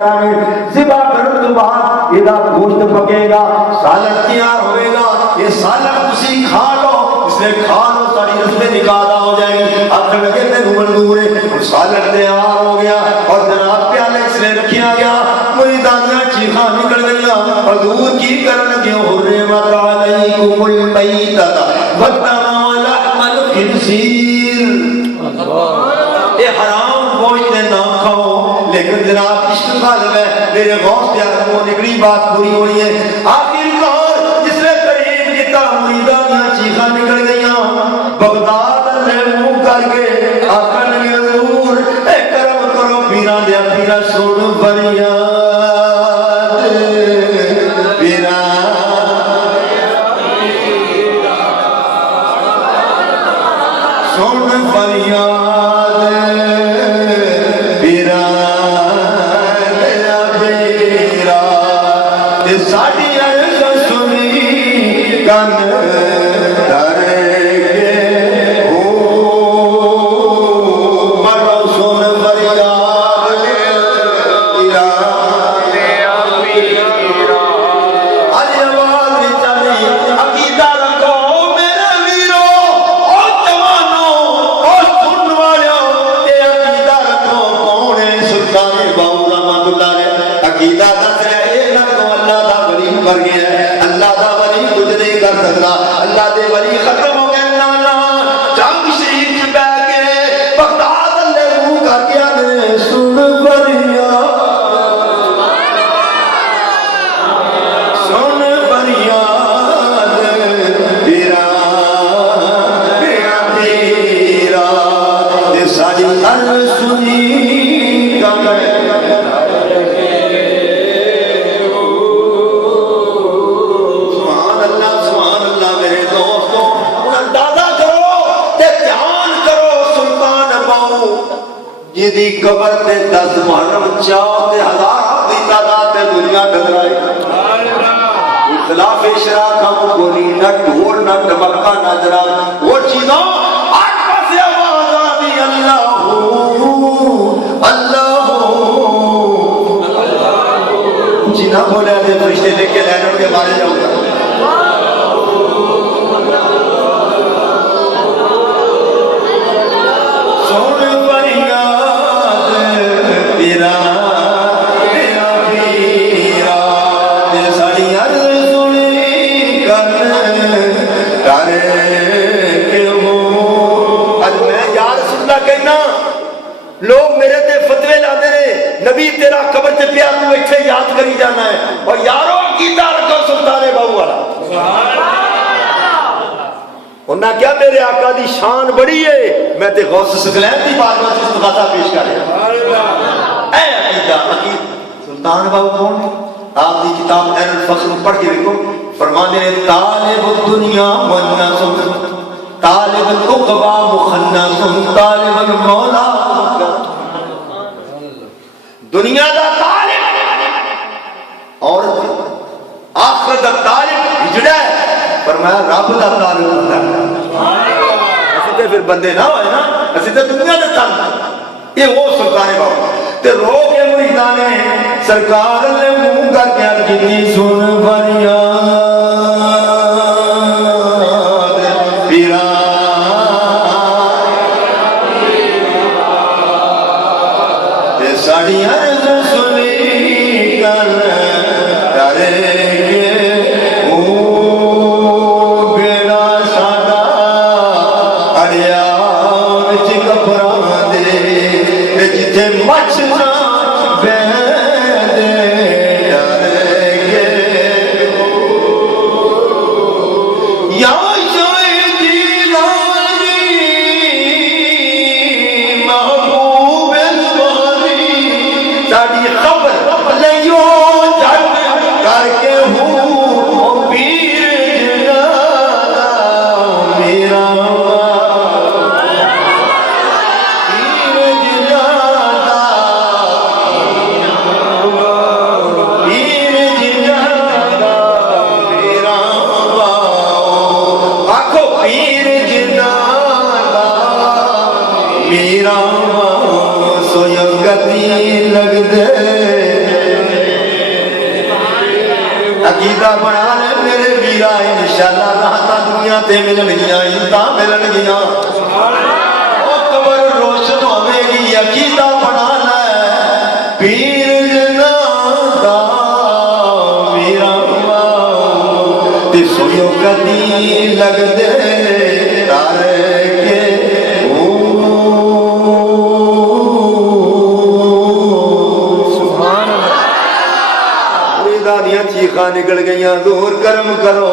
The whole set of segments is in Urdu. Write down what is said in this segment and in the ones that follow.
ذبح کرنے کے بعد یہ گوشت پکے گا، سالن تیار ہوئے گا، یہ سالن تسی کھا لو، اس نے کھا لو ساری رسمیں نکاح ادا ہو جائیں گی، آخر لگے میں منظور ہے، سالن تیار ہو گیا اور جناب پیالے اس نے رکھیا گیا، مریدانیاں چیخاں نکل گیا، حضور کی کرن لگے حرمت علیکم المیتۃ والدم ولحم الخنزیر، یہ حرام گوشت نہ کھاؤ، لیکن جناب عشق غالب ہے، میرے غوث پیار کو نکلی بات پوری ہو رہی ہے، آخر کار جس نے قریب کتا مریدانیاں چیخاں نکل گئیاں، بغداد نے منہ کر کے آقا نے حضور اے کرم کرو پیران دیا پیرا سن فریاد پیران سن فریاد ساڑی عرض سنی کن در کے ہو مرو سن فریاد آج آواز چلی عقیدہ رکھو میرے ویرو او جوانو او سن والو اے عقیدہ رکھو کون ہے سلطان باو رحمت اللہ نے عقیدہ دس رہے کر گیا ہے، اللہ دا ولی کچھ نہیں کر سکتا، اللہ دے ولی ختم ہو گئے، نانا جنگ شریف چ بیٹھ کے بغداد اللہ منہ کر کے آنے سن فریاد سن فریاد تیرا تیرا یہ ساری عرض سنی کم جیدی قبر تے 10 محرم 4 تے ہزار دی تعداد تے دنیا ڈھرائے اختلاف شرع کم کونی نہ ڈھول نہ ڈبکا نہ جرا وہ چیزوں آج پاس آواز آدھی اللہ اللہ جنہ بولے آدھے فرشتے لے کے لینڈ کے بارے جاؤں گا لوگ میرے تے فتوے لاتے رہے نبی تیرا قبر تے پیا تو ایتھے یاد کری جانا ہے اور یارو عقیدہ رکھو سلطان باہو والا انہاں کیا میرے آقا دی شان بڑی ہے میں تے غوث ثقلین دی بات میں استغاثہ پیش کر رہا اے عقیدہ سلطان باہو کون ہے آپ دی کتاب اہل الفخر پڑھ کے دیکھو فرمانے ہیں طالب الدنیا منصب طالب العقبہ مخنث طالب المولا دنیا دا طالب اور آخرت دا طالب ہجڑا ہے فرمایا رب دا طالب ہوتا ہے ایسے تے پھر بندے نہ ہوئے نا ایسے تے دنیا دا طالب یہ وہ سلطان باہو تے رو کے مریدانے سرکار نے منہ کر کے عرضی سن فریاد ساڑی عرض سنی کر کرے گے او بیڑا ساڑا اڑیا وچ کپران دے جتے مچ نہ بیندے ڈرے گے یا ساڑی خبر لیو جھٹ کر کے ہوں پیر جنادا میرا پیر جنادا پیر جنادا میرا آنکھو پیر جنادا میرا سویا گتی لگ دے عقیدہ بنا لے میرے ویرا انشاءاللہ راحتاں دنیا تے ملن گیاں عزتاں ملن گیاں او قبر روشن ہوے گی عقیدہ بنا لے پیر جنا دا ویرا تے سویو کدی لگ دے تارے کے چیخاں نکل گئیاں دور کرم کرو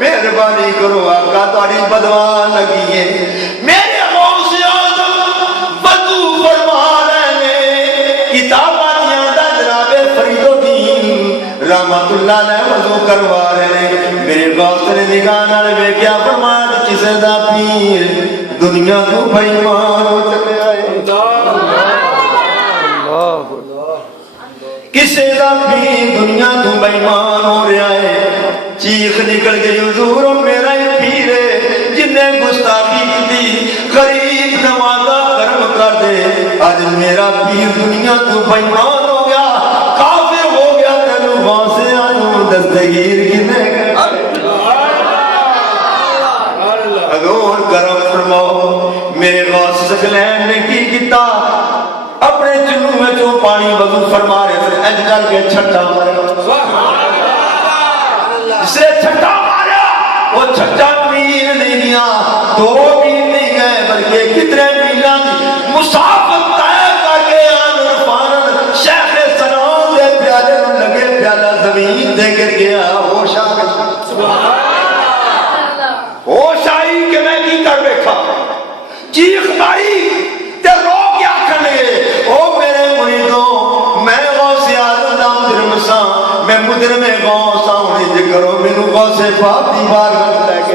مہربانی کرو آقا تاری بدوان لگی ہے میرے غوث اعظم بدو فرما رہے کتابانیاں دا جناب فرید الدین رحمت اللہ نے وضو کروا رہے میرے غوث نے نگاہ نال ویکھیا فرمایا کسے دا پیر دنیا تو بے ایمان ہو چلے آئے کسے دا پیر دنیا تو بے ایمان ہو رہا ہے چیخ نکل گئی حضور میرا ہی پیر ہے جن نے گستاخی کی غریب نوازا کرم کر دے آج میرا پیر دنیا تو بے ایمان ہو گیا کافر ہو گیا تینوں وہاں سے آنوں دستگیر کنے گئے حضور کرم فرماؤ میرے غوث سکلین نے کی کتا اپنے چنوں میں جو پانی وضو فرما رہے پھر اج کر کے چھٹا مارا جسے چھٹا مارا وہ چھٹا میل نہیں گیا 2 میل نہیں گئے بلکہ کتنے میلان مسافت طے کر کے آن رفانن شیخ سلام دے پیالے لگے پیالہ زمین دے گر گیا ہوش آ گئی ہوش آئی کہ میں کی کر بیٹھا چیخ ماری تے رو کیا کھنے او میرے مریدوں میں غوث اعظم دا مجرم ساں میں مجرم غوث آں انہیں کرو مینوں غوث پاک دی بارگاہ لے کے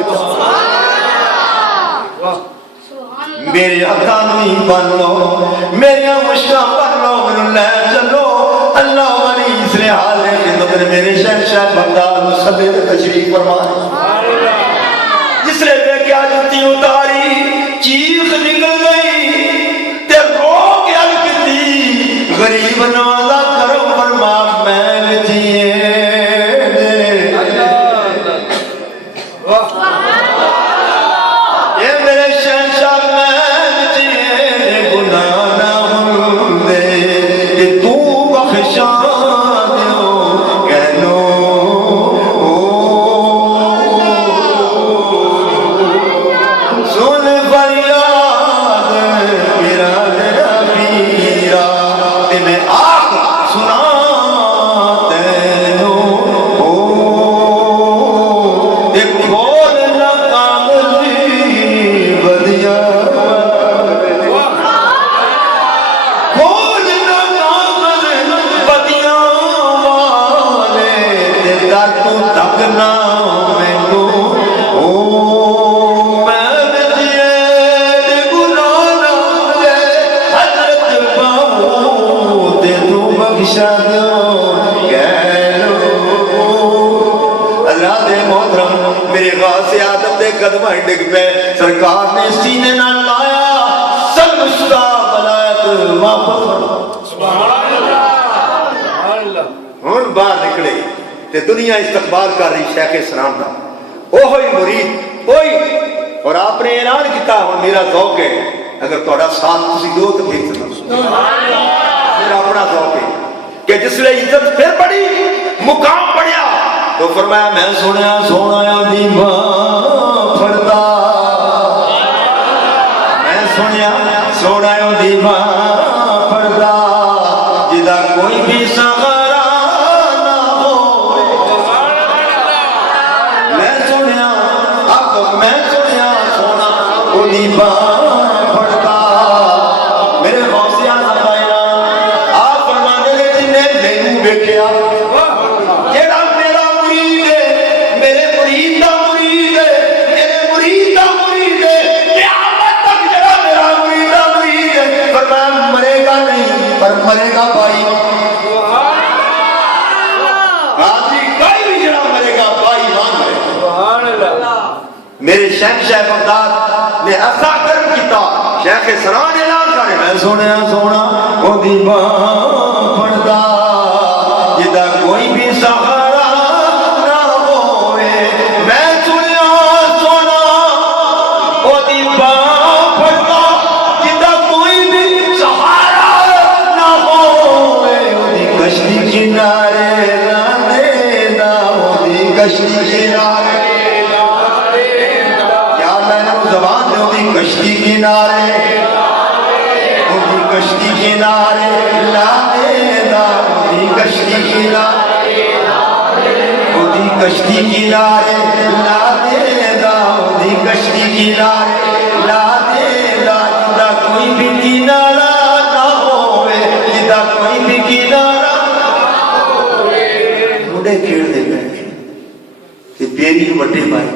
میرے ہتھاں نوں بن لو میری مشکاں بن لو مینوں لے چلو اللہ ولی اس حال ہے کہ میرے شہنشاہ بغداد مصدق تشریف فرمائے جس نے کیا جتی اتاری چیخ نکل گئی تے رو کے کتی غریب نوازا کرم فرما میں وچھیے یہ میرے شہنشاہ میں وچھیے گناہ نہ ہوندے کہ تو بخشا دیو کہنو سن فریاد میرا پیرا تے میں آخ سنا تینو تے کھول نہ کاغذی بدیا کھول نہ کاغذ بدیا والے تے در تو تک نہ مینو اللہ دے محترم میرے غوث اعظم دے قدمہ ڈگ پہ سرکار نے سینے نہ لایا سب شدہ بلایت واپس سبحان اللہ ہون باہر نکلے تے دنیا استقبال کر رہی شیخ اسلام دا اوہی مرید اوہی اور آپ نے اعلان کیتا ہوا میرا ذوق ہے اگر توڑا ساتھ تسی دو تو پھر سنا میرا اپنا ذوق ہے کہ جس لئے عزت پھر پڑی مقام پڑیا تو فرمایا میں سنیا سونا دیما پڑتا میں سنیا سونا دیما پڑتا جدا کوئی بھی سہارا نہ ہو میں سنیا سونا دیما پڑتا میرے غوث اعظم آپ فرمانے لے جنہیں نہیں بیٹھیا جیڑا میرا مرید ہے میرے مرید دا مرید ہے میرے مرید دا مرید ہے قیامت تک جیڑا میرا مرید دا مرید ہے فرمایا مرے گا نہیں پر مرے گا بھائی آجی کوئی بھی جیڑا مرے گا بھائی مان مرے میرے شہنشاہ بغداد نے ایسا کرم کیتا شیخ سران اعلان کرے میں سونا وہ دیوان پڑھتا جدا کوئی بھی سہارا نہ کشتی کنارے دی کشتی کنارے لا دے دا دی کشتی کنارے لا دے دا جدا کوئی بھی کنارہ نہ ہوئے جدا کوئی بھی کنارہ نہ ہوئے مڈے کھیڑ دے بیٹھے کہ بیری وٹے بھائی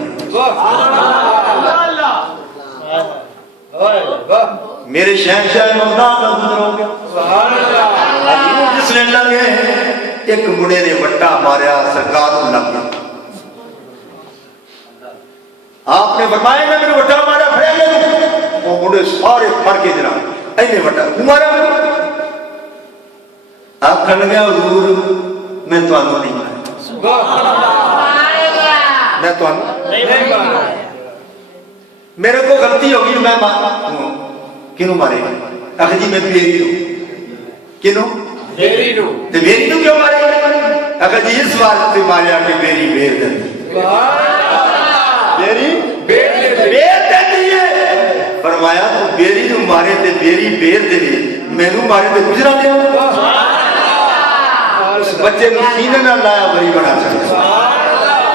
میرے شہنشاہ مقدار کا گزر ہو گیا جس نے لگے ایک مڑے نے وٹا ماریا سرکار کو لگ گیا آپ نے فرمایا میں نے وٹا مارا پھڑیا گیا وہ مڑے سارے پھڑ کے جنا اینے وٹا مارا آپ کھڑ گیا حضور میں تو آنو نہیں مارا میں تو آنو نہیں مارا میرے کو غلطی ہوگی میں کنوں مارے اخ جی میں بیری لوں کنوں بیری لوں تو بیری لوں کیوں مارے اخ جی اس بات پہ ماریا کہ بیری بیر دن بیری بیر دن دیئے فرمایا تو بیری لوں مارے تے بیری بیر دن میں نوں مارے تے گجرہ دیا اس بچے نو سینے نہ لایا بری بنا چاہتا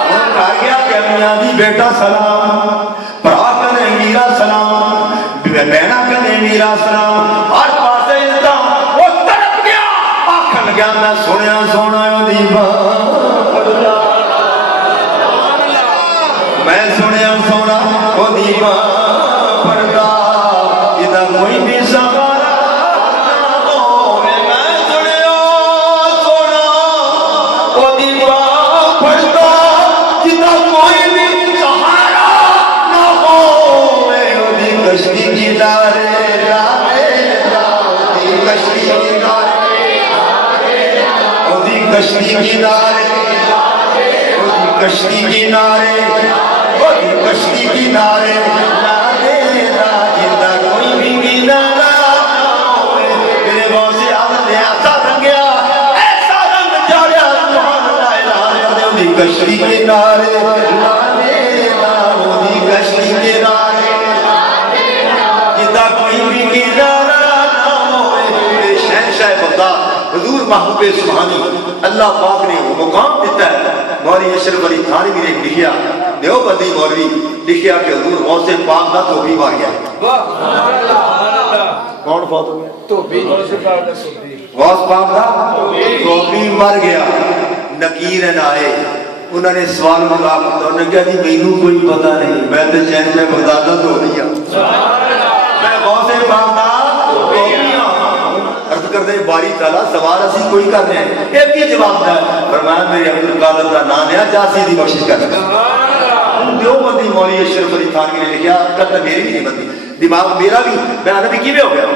ہم کہا گیا کہ میاں دی بیٹا سلام پرا کنے میرا سلام بہنا کنے میرا سلام ہر پاسے انسان وہ تڑپ گیا آکھن گیا میں سنیا سونا دیبا میں سنیا سونا دیبا پڑھتا ادھا کوئی بھی سہارا میں سنیا سونا دیبا پڑھتا ادھا کوئی بھی سہارا نہ ہو کشتی کنارے لانے دی کشتی کنارے دی کشتی کنارے دی کشتی کنارے دی کشتی کنارے لانے دا جندہ کوئی بھی کنارہ میرے غوث اعظم نے ایسا رنگیا ایسا رنگ چاڑیا سبحان اللہ الہ دی کشتی کنارے لانے دا دی کشتی کنارے کوئی بھی کنارہ نہ ہوئے میرے شہنشاہ بغداد حضور محبوب سبحانی اللہ پاک نے وہ مقام دیتا ہے مولوی اشرف علی تھانوی نے لکھیا دیوبندی مولوی لکھیا کہ حضور غوث پاک کا توبی مار گیا کون فوت ہو گیا غوث پاک کا توبی مر گیا نکیر آئے انہوں نے سوال مگا انہوں نے کہا جی مینوں کوئی پتہ نہیں میں تو شہنشاہ بغداد کا تو رہی ہوں میں غوث پاک دا عرض کر دے باری تعالیٰ سوال اسی کوئی کر رہے ہیں ایک ہی جواب ہے فرمایا میرے عبدالقادر دا نام ہے جاسی دی بخشش کر دیوبندی مولوی اشرف علی تھانوی نے لکھا کہتا میری بھی نہیں بندی دماغ میرا بھی میں آنا بھی کیویں ہو گیا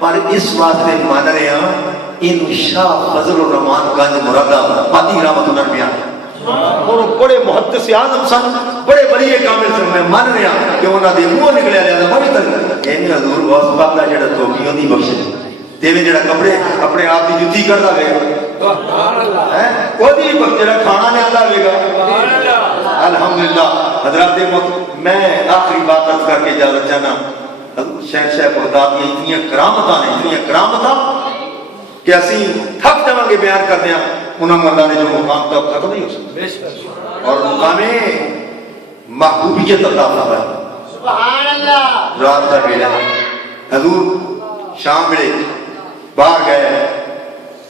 پر اس واسطے مان رہے ہیں ان شاہ فضل الرحمان گنج مرادہ مادی رحمت اللہ بیان اور بڑے محدث اعظم سن بڑے بڑی کامل سن میں مان رہا کہ انہاں دے منہ نکلیا لیا میں بھی تک ایویں حضور غوث پاک دا جڑا توقیوں دی بخشش دیویں جڑا کپڑے اپنے آپ دی جُتی کردا وے سبحان اللہ ہے او دی وقت جڑا کھانا نے آندا وے گا سبحان اللہ الحمدللہ حضرات میں آخری بات عرض کر کے اجازت چاہنا شہنشاہ بغداد کی اتنی کرامتاں نے اتنی کرامتاں کہ اسی تھک جاواں گے بیان کردے ہیں انہوں اللہ نے جو مقام تک ختم نہیں ہو سکتا اور مقام محبوبیت عطا فرمایا سبحان اللہ رات کا ویلا حضور شام ویلے باہر گئے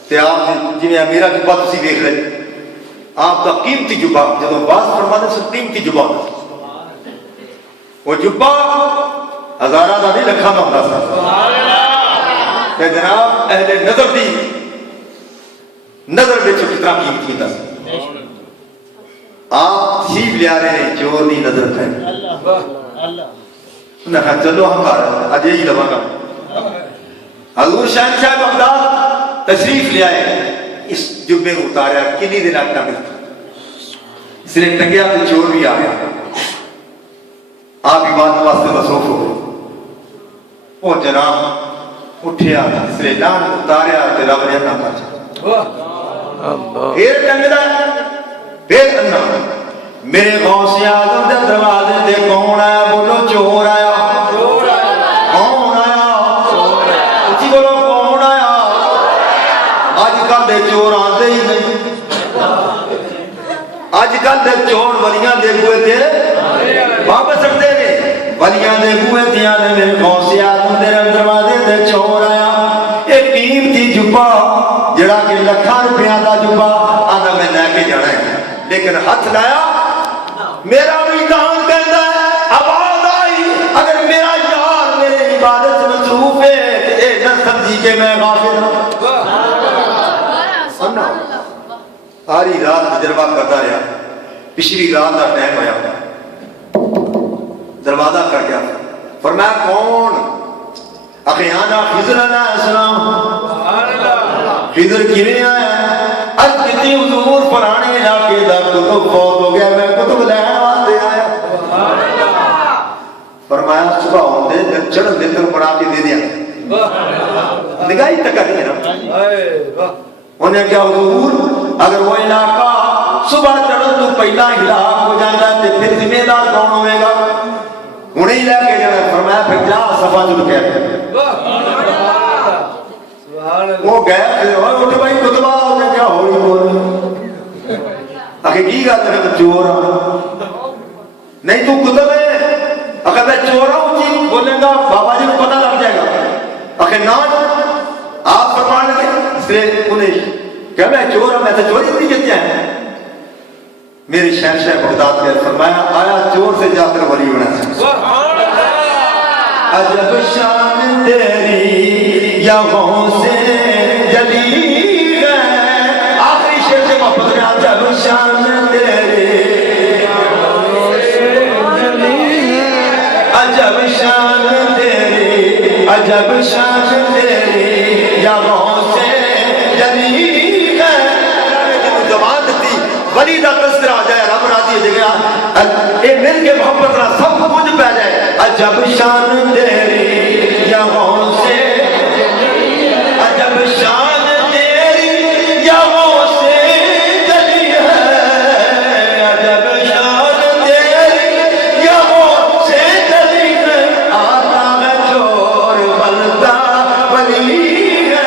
تے آپ جی میرا جبا تسی دیکھ رہے آپ کا قیمتی جبا جب باز فرمانے سے قیمتی جبا وہ جبا ہزارہ دا نہیں لکھا نہ ہوتا سبحان اللہ کہ جناب اہل نظر دی نظر بچو کتنا قیمتی دس آپ سیب لیا رہے ہیں چور نہیں نظر پھینک انہوں نے کہا چلو ہم کہا رہے ہیں آج یہی لبا گا حضور شہنشاہ بغداد تشریف لے آئے اس جبے کو اتاریا کنی دن آٹا ملتا اس نے ٹنگیا تو چور بھی آیا آپ ایمان واسطے مصروف ہو وہ جناب اٹھیا اس نے لان اتاریا تو رب نے نہ پہنچا پھر ٹنگدا پھر انا میرے غوث اعظم دے دروازے تے کون آیا بولو چور آیا کون آیا اسی بولو کون آیا اج کل دے چور آتے ہی نہیں اج کل دے چور ولیاں دے بوئے تے واپس سکتے نے ولیاں دے بوئے تے آنے میرے غوث اعظم دے دروازے تے چور آیا ایک قیمتی جبا جڑا کہ لکھاں روپیاں دا جبا آنا میں لے کے جانا ہے لیکن ہاتھ لایا میرا وجدان کہتا ہے آواز آئی اگر میرا یار میرے عبادت سے مصروف ہے تو اے نہ سمجھی کہ میں غافل ہوں سننا آری رات تجربہ کرتا رہا پچھلی رات کا ٹائم آیا دروازہ کر گیا فرمایا کون اخیانا خضر علیہ السلام خضر کیویں آیا اج کتنی حضور پرانے علاقے دا کتب فوت ہو گیا میں کتب لین واسطے آیا فرمایا صبح ہوندے دن چڑھن دے تک بنا کے دے دیا نگاہی تک نہیں ہے نا انہیں کیا حضور اگر وہ علاقہ صبح چڑھن تو پہلا ہلاک ہو جاتا ہے تو پھر ذمہ دار کون ہوئے گا انہیں ہی لے کے جانا فرمایا پھر جا صفا جو کہہ رہے وہ گئے پھر اٹھ بھائی کتبہ انہیں کیا ہو رہی بول آخر کی گا تیرے میں چور نہیں تو کتب ہے اگر میں چور ہوں جی بولیں گا بابا جی کو پتہ لگ جائے گا آخر نہ آپ فرمان لگے اس لئے انہیں کہ میں چور ہوں میں تو چوری نہیں کہتے ہیں میرے شہنشاہ بغداد کے فرمایا آیا چور سے جا کر ولی بنا عجب شان تیری یا غوث جلیل ہے آخری شعر سے محبت میں عجب شان تیری عجب شان تیری عجب شان تیری یا غوث جلیل ہے زبان دیتی ولی دا تذکرہ آ جائے رب راضی ہو جائے اے مل کے محبت نہ سب کچھ پہ جائے عجب شان تیری یا غوث عجب شان تیری یا غوث جلی ہے عجب شان تیری یا غوث جلی ہے آتا ہے چور بنتا ولی ہے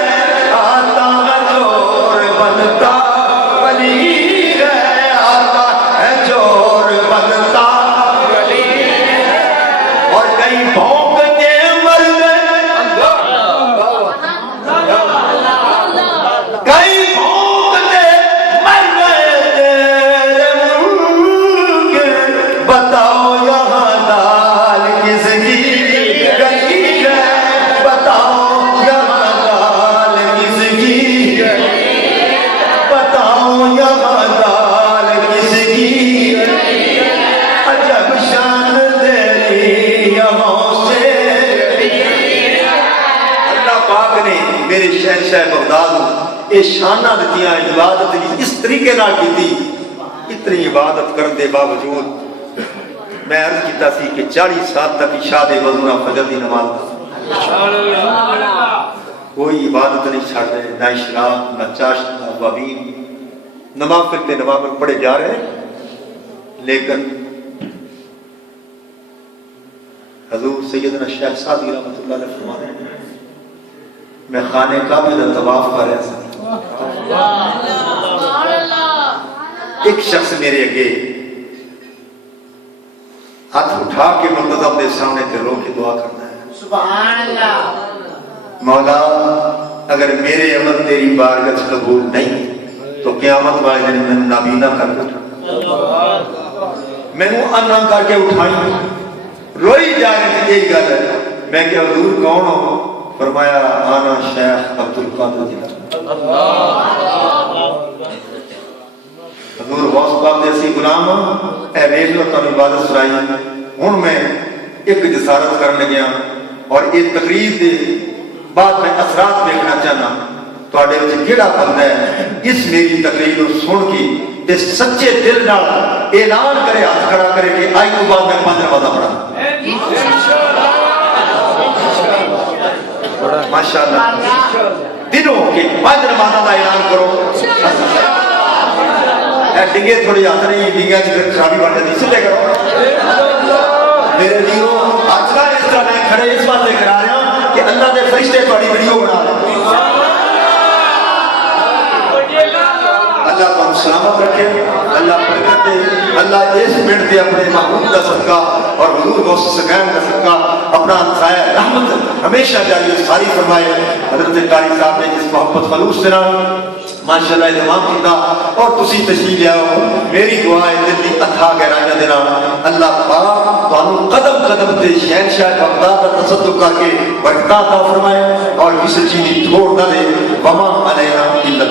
آتا ہے چور بنتا ولی اور کئی بھونکتے مر گئے کئی بھونکتے مر گئے تیرے ملک بتاؤ یہاں دال کس کی گئی ہے بتاؤ یہاں دال کس کی بتاؤ یہاں دال کس کی عجب شان تیری اللہ پاک نے میرے شہنشاہ بغداد یہ شانہ دتیاں عبادت اس طریقے نہ کی اتنی عبادت کرنے کے باوجود میں عرض کیتا سی کہ 40 سال تک عشاء دے وضو نہ فجر دی نماز کوئی عبادت نہیں چھاڑ رہے نہ اشراق نہ چاشت نہ وابین نوافل تے نوافل پڑھے جا رہے لیکن حضور سیدنا شیخ سعدی رحمت اللہ علیہ فرماتے ہیں میں خانے کعبہ کا طواف کر رہا تھا ایک شخص میرے اگے ہاتھ اٹھا کے منتظم دے سامنے تے رو کے دعا کرتا ہے سبحان اللہ مولا اگر میرے عمل تیری بارگاہ سے قبول نہیں تو قیامت والے دن میں نابینا کر اٹھا میں وہ انا کر کے اٹھائی روئی جا رہی تھی یہی گل ہے میں کہ حضور کون ہوں فرمایا آنا شیخ عبدالقادر جیلانی حضور غوث پاک جیسی غلام اے ویکھ لو تانوں عبادت سرائی ہن میں ایک جسارت کرنے گیا اور یہ تقریر دے بعد میں اثرات دیکھنا چاہنا تواڈے وچ کیڑا بندہ ہے اس میری تقریر کو سن کے تے سچے دل نال اعلان کرے ہاتھ کھڑا کرے کہ آج تو بعد میں 5 نمازاں پڑھا ماشاءاللہ دنوں کے 5 نمازاں دا اعلان کرو اے ڈنگے تھوڑی ہاتھ نہیں ڈنگا چ خرابی بن جاتی سیدھے کرو میرے لیو اج کا اس طرح میں کھڑے اس بات سے کرا رہا کہ اللہ دے فرشتے تھوڑی ویڈیو بنا لیں اللہ کو سلامت رکھے، اللہ برکت دے، اللہ اس منٹ دے اپنے محبوب کا صدقہ اور حضور غوث سکین کا صدقہ اپنا سایہ رحمت ہمیشہ جاری و ساری فرمائے۔ حضرت قاری صاحب نے جس محبت خلوص سے ماشاءاللہ اہتمام کیتا اور تسی تشریف لے آؤ، میری دعا ہے دل دی اتھا گہرائیاں دے نال اللہ پاک تانوں قدم قدم تے شہنشاہ بغداد دا تصدق کر کے برکات عطا فرمائے اور کسی چیز دی تھوڑ نہ دے۔ وما علینا الا